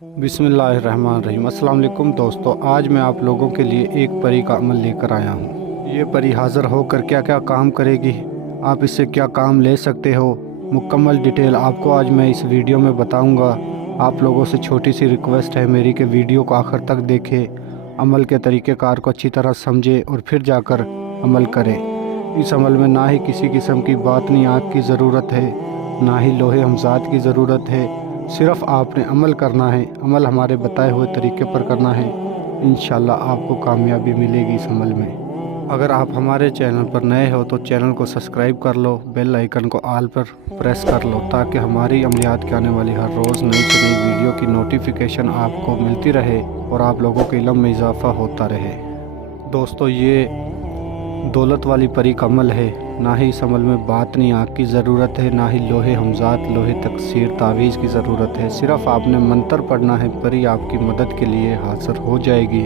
बिस्मिल्लाहिर्रहमानिर्रहीम। अस्सलाम वालेकुम दोस्तों, आज मैं आप लोगों के लिए एक परी का अमल लेकर आया हूँ। ये परी हाज़िर होकर क्या क्या काम करेगी, आप इससे क्या काम ले सकते हो, मुकम्मल डिटेल आपको आज मैं इस वीडियो में बताऊँगा। आप लोगों से छोटी सी रिक्वेस्ट है मेरी कि वीडियो को आखिर तक देखें, अमल के तरीक़ेकार को अच्छी तरह समझें और फिर जाकर अमल करें। इस अमल में ना ही किसी किस्म की बातनी आग की ज़रूरत है, ना ही लोहे हमजात की ज़रूरत है। सिर्फ़ आपने अमल करना है, अमल हमारे बताए हुए तरीके पर करना है। इंशाल्लाह आपको कामयाबी मिलेगी इस अमल में। अगर आप हमारे चैनल पर नए हो तो चैनल को सब्सक्राइब कर लो, बेल आइकन को ऑल पर प्रेस कर लो ताकि हमारी अमलियात के आने वाली हर रोज़ नई से नई वीडियो की नोटिफिकेशन आपको मिलती रहे और आप लोगों के इल्म में इजाफ़ा होता रहे। दोस्तों, ये दौलत वाली परी का अमल है। ना ही इस अमल में बातनी आग की ज़रूरत है, ना ही लोहे हमजात, लोहे तकसीर, तावीज़ की ज़रूरत है। सिर्फ़ आपने मंत्र पढ़ना है, परी आपकी मदद के लिए हाज़िर हो जाएगी।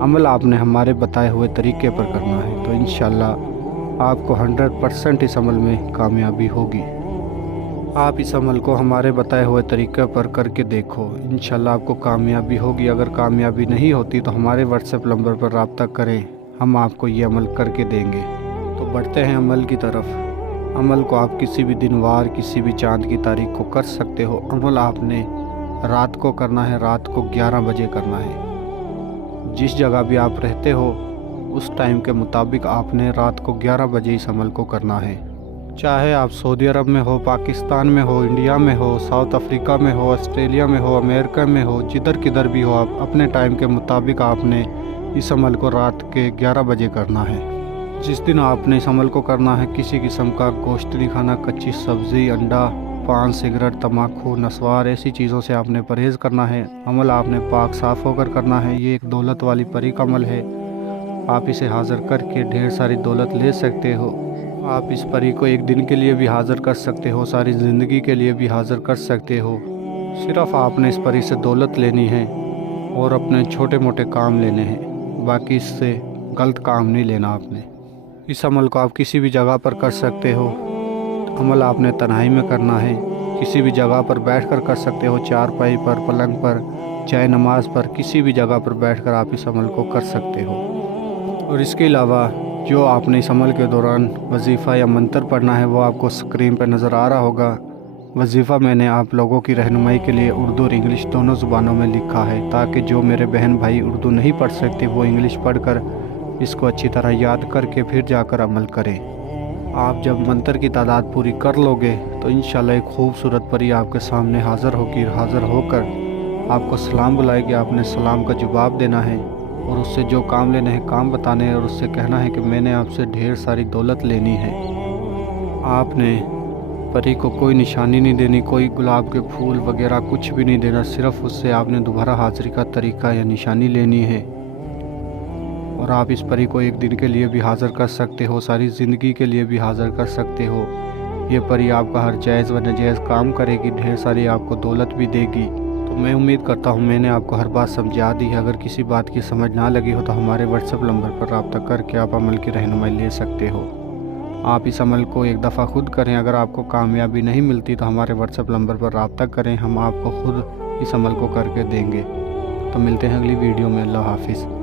अमल आपने हमारे बताए हुए तरीके पर करना है तो इंशाल्लाह आपको 100% इस अमल में कामयाबी होगी। आप इस अमल को हमारे बताए हुए तरीके पर करके देखो, इंशाल्लाह आपको कामयाबी होगी। अगर कामयाबी नहीं होती तो हमारे व्हाट्सएप नंबर पर रब्ता करें, हम आपको ये अमल करके देंगे। तो बढ़ते हैं अमल की तरफ। अमल को आप किसी भी दिन वार, किसी भी चाँद की तारीख को कर सकते हो। अमल आपने रात को करना है, रात को 11 बजे करना है। जिस जगह भी आप रहते हो उस टाइम के मुताबिक आपने रात को 11 बजे इस अमल को करना है। चाहे आप सऊदी अरब में हो, पाकिस्तान में हो, इंडिया में हो, साउथ अफ्रीका में हो, ऑस्ट्रेलिया में हो, अमेरिका में हो, जिधर किधर भी हो, आप अपने टाइम के मुताबिक आपने इस अमल को रात के 11 बजे करना है। जिस दिन आपने इस अमल को करना है, किसी किस्म का गोश्त नहीं खाना, कच्ची सब्ज़ी, अंडा, पान, सिगरेट, तम्बाकू, नस्वार, ऐसी चीज़ों से आपने परहेज़ करना है। अमल आपने पाक साफ़ होकर करना है। ये एक दौलत वाली परी का अमल है। आप इसे हाज़िर करके ढेर सारी दौलत ले सकते हो। आप इस परी को एक दिन के लिए भी हाज़िर कर सकते हो, सारी ज़िंदगी के लिए भी हाज़िर कर सकते हो। सिर्फ़ आपने इस परी से दौलत लेनी है और अपने छोटे मोटे काम लेने हैं, बाकी इससे गलत काम नहीं लेना आपने। इस अमल को आप किसी भी जगह पर कर सकते हो। अमल आपने तन्हाई में करना है, किसी भी जगह पर बैठकर कर सकते हो, चारपाई पर, पलंग पर, चाहे नमाज पर, किसी भी जगह पर बैठकर आप इस अमल को कर सकते हो। और इसके अलावा जो आपने इस अमल के दौरान वजीफ़ा या मंत्र पढ़ना है वो आपको स्क्रीन पर नज़र आ रहा होगा। वजीफ़ा मैंने आप लोगों की रहनुमाई के लिए उर्दू और इंग्लिश दोनों ज़ुबानों में लिखा है ताकि जो मेरे बहन भाई उर्दू नहीं पढ़ सकते वो इंग्लिश पढ़कर इसको अच्छी तरह याद करके फिर जाकर अमल करें। आप जब मंत्र की तादाद पूरी कर लोगे तो इंशाल्लाह एक खूबसूरत परी आपके सामने हाज़िर होगी। हाज़िर होकर आपको सलाम बुलाएगी, आपने सलाम का जवाब देना है और उससे जो काम लेने हैं काम बताने हैं और उससे कहना है कि मैंने आपसे ढेर सारी दौलत लेनी है। आपने परी को कोई निशानी नहीं देनी, कोई गुलाब के फूल वगैरह कुछ भी नहीं देना। सिर्फ़ उससे आपने दोबारा हाज़िरी का तरीका या निशानी लेनी है और आप इस परी को एक दिन के लिए भी हाज़िर कर सकते हो, सारी ज़िंदगी के लिए भी हाज़िर कर सकते हो। ये परी आपका हर जायज़ व नाजायज़ काम करेगी, ढेर सारी आपको दौलत भी देगी। तो मैं उम्मीद करता हूँ मैंने आपको हर बात समझा दी है। अगर किसी बात की समझ ना लगी हो तो हमारे व्हाट्सएप नंबर पर रब्ता करके आप अमल की रहनुमाई ले सकते हो। आप इस अमल को एक दफ़ा खुद करें। अगर आपको कामयाबी नहीं मिलती तो हमारे व्हाट्सएप नंबर पर रब्ता करें, हम आपको खुद इस अमल को करके देंगे। तो मिलते हैं अगली वीडियो में। अल्लाह हाफिज़।